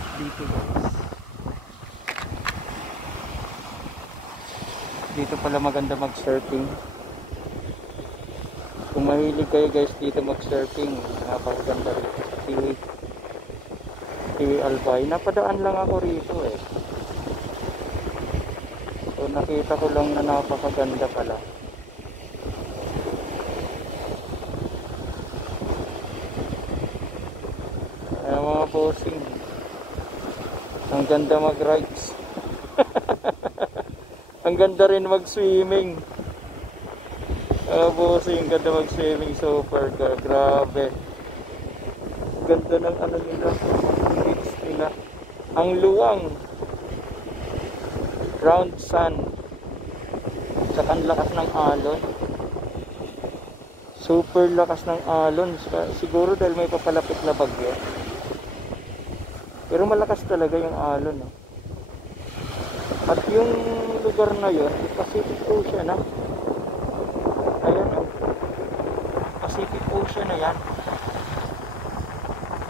surf dito guys. Dito pala maganda mag surfing. Kung mahilig kayo guys dito mag surfing, napakaganda rito. Tiwi Albay, napadaan lang ako rito eh. So nakita ko lang na napakaganda pala. Ayan mga bossing, ang ganda mag rides. Ang ganda rin mag swimming. Bossing, ang ganda mag swimming. Super grabe. Ganda ng ano nila, beach nila. Ang luwang, round sun, tsaka ang lakas ng alon. Super lakas ng alon. Siguro dahil may papalapit na bagyo, pero malakas talaga yung alon, no? At yung lugar na yun, Pacific Ocean, ha? Ayan, no? Pacific Ocean na yan.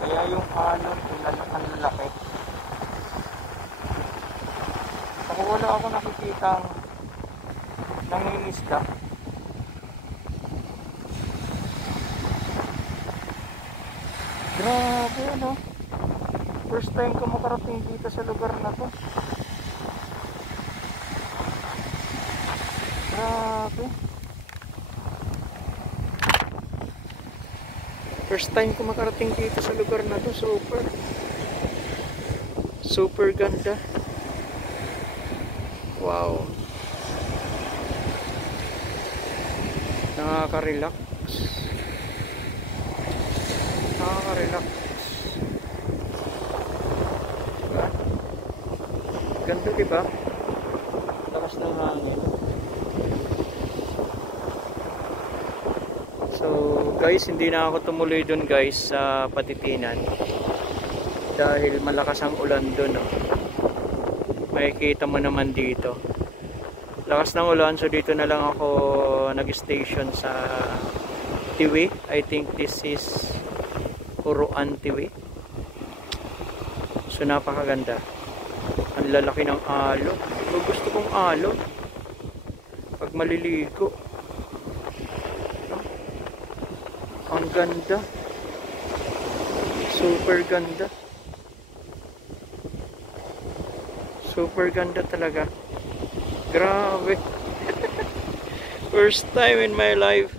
Kaya yung alon, ang lalaki. Saka wala ako nakikitang nangingisda. Grabe, ano? First time ko makarating dito sa lugar na to. Grabe. First time ko makarating dito sa lugar na to. Super ganda. Wow. Nakaka-relax. Ganda, diba? Lakas ng hangin. So guys, hindi na ako tumuloy dun guys sa Patitinan dahil malakas ang ulan dun, no? Makikita mo naman dito lakas ng ulan, so dito na lang ako nag-station sa Tiwi. I think this is Puruan Tiwi. So napakaganda, ang lalaki ng alon. Gusto kong alon pag maliligo. Ang ganda, super ganda talaga. Grabe. First time in my life.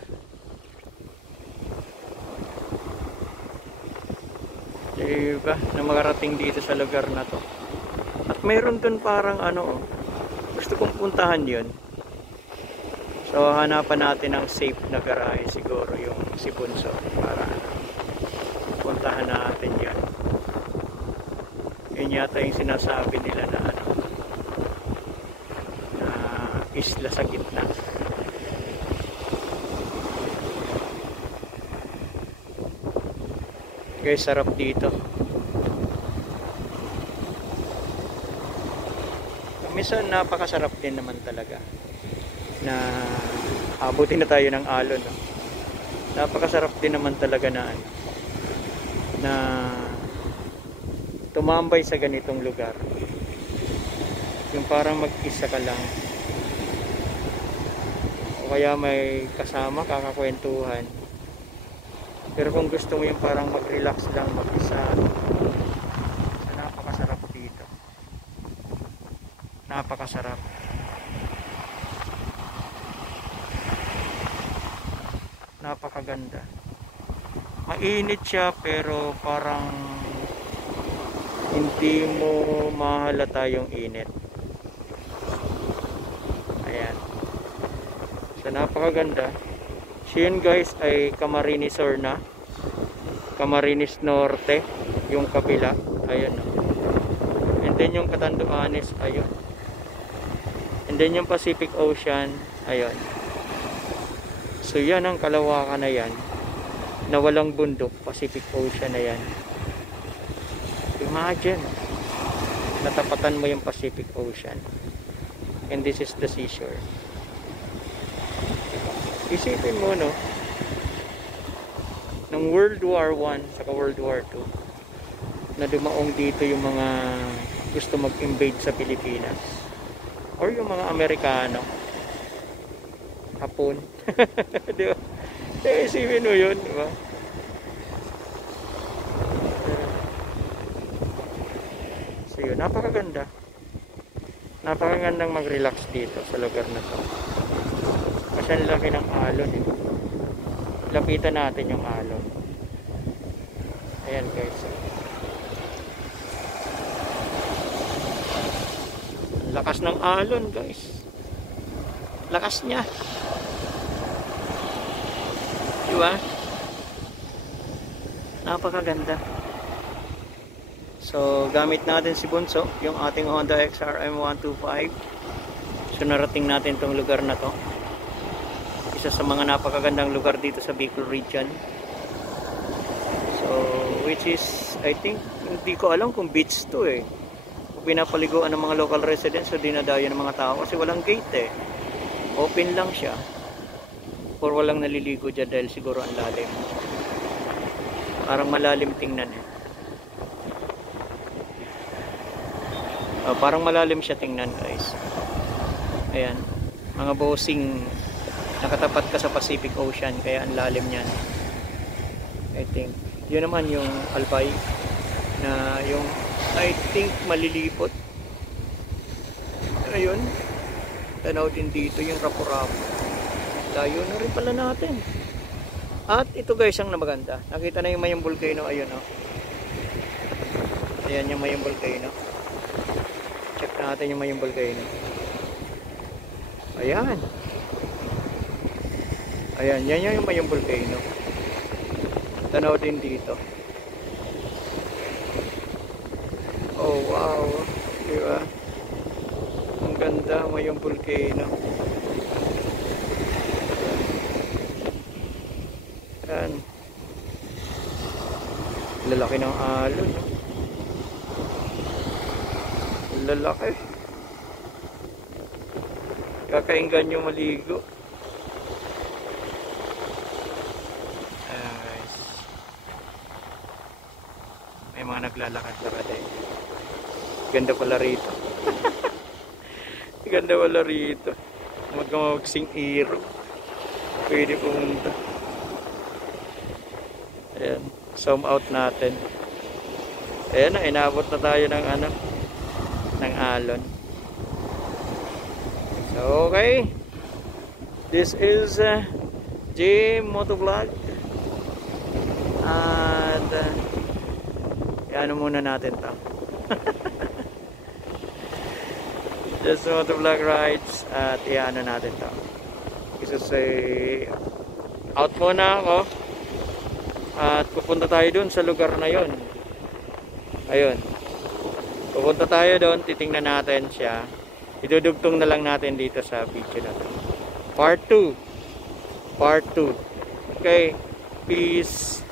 Diba, na makarating dito sa lugar na to. At mayroon dun parang ano, gusto kong puntahan yun. So hanapan natin ang safe na garahe, siguro yung si Bunso, para puntahan natin yan. Yun yata yung sinasabi nila na ano, na isla sa gitna. Guys, sarap dito. Minsan napakasarap din naman talaga na abutin na tayo ng alon, no? Napakasarap din naman talaga na tumambay sa ganitong lugar, yung parang mag-isa ka lang o kaya may kasama, kakakwentuhan. Pero kung gusto mo yung parang mag-relax lang mag-isa, napakasarap dito. Napakasarap. Napakaganda. Mainit siya pero parang hindi mo mahalata yung init. Ayan. So napakaganda. So yun guys ay Camarines Sur na. Camarines Norte yung kabila. Ayan. And then yung Catanduanes, ayun. And then yung Pacific Ocean, ayun. So yan ang kalawakan na yan, na walang bundok. Pacific Ocean na yan. Imagine, natapatan mo yung Pacific Ocean and this is the seashore. Isipin mo, no, ng World War I saka World War II, na dumaong dito yung mga gusto mag-invade sa Pilipinas or yung mga Amerikano, Hapon. Di ba? Isipin mo yun, di ba? So yun, napakagandang mag-relax dito sa lugar na to kasi ang laki ng alon eh. Lapitan natin yung alon. Ayan guys, lakas ng alon guys, lakas niya, diba? Napakaganda. So gamit natin si Bunso yung ating Honda XRM 125. So narating natin tong lugar na to, isa sa mga napakagandang lugar dito sa Bicol region. So which is, I think, hindi ko alam kung beach to eh, pinapaliguan ng mga local residents o dinadayo ng mga tao kasi walang gate eh, open lang siya, or walang naliligo dyan dahil siguro ang lalim, parang malalim tingnan eh. Parang malalim siya tingnan guys. Ayan, mga bossing, nakatapat ka sa Pacific Ocean kaya ang lalim niyan. I think yun naman yung Albay na yung I think malilipot. Ayun, tanaw din dito yung Rapu-Rapu. Layo na rin pala natin. At ito guys ang namaganda, nakita na yung Mayang Volcano. Ayun o, ayan yung Mayang Volcano. Check natin yung Mayang Volcano. Ayan, ayan, yan yung Mayang Volcano. Tanaw din dito. Oh wow, diba? Ang ganda, Mayang Volcano. Yan, lalaki ng alon, no? Lalaki, kakainggan yung maligo. Guys, may mga naglalakad-lakad eh. Ganda pala rito. Ganda pala rito. Magsingsing iro, pwede pumunta. Ayan, zoom out natin. Ayan na, inabot na tayo ng ano, ng alon. So okay, this is J Motovlog, and ano muna natin to. Just Motovlog rides at iano natin to. Kasi say out muna ako at pupunta tayo dun sa lugar na yon. Ayun, pupunta tayo doon, titingnan natin siya. Idudugtong na lang natin dito sa video na to. Part 2. Okay, peace.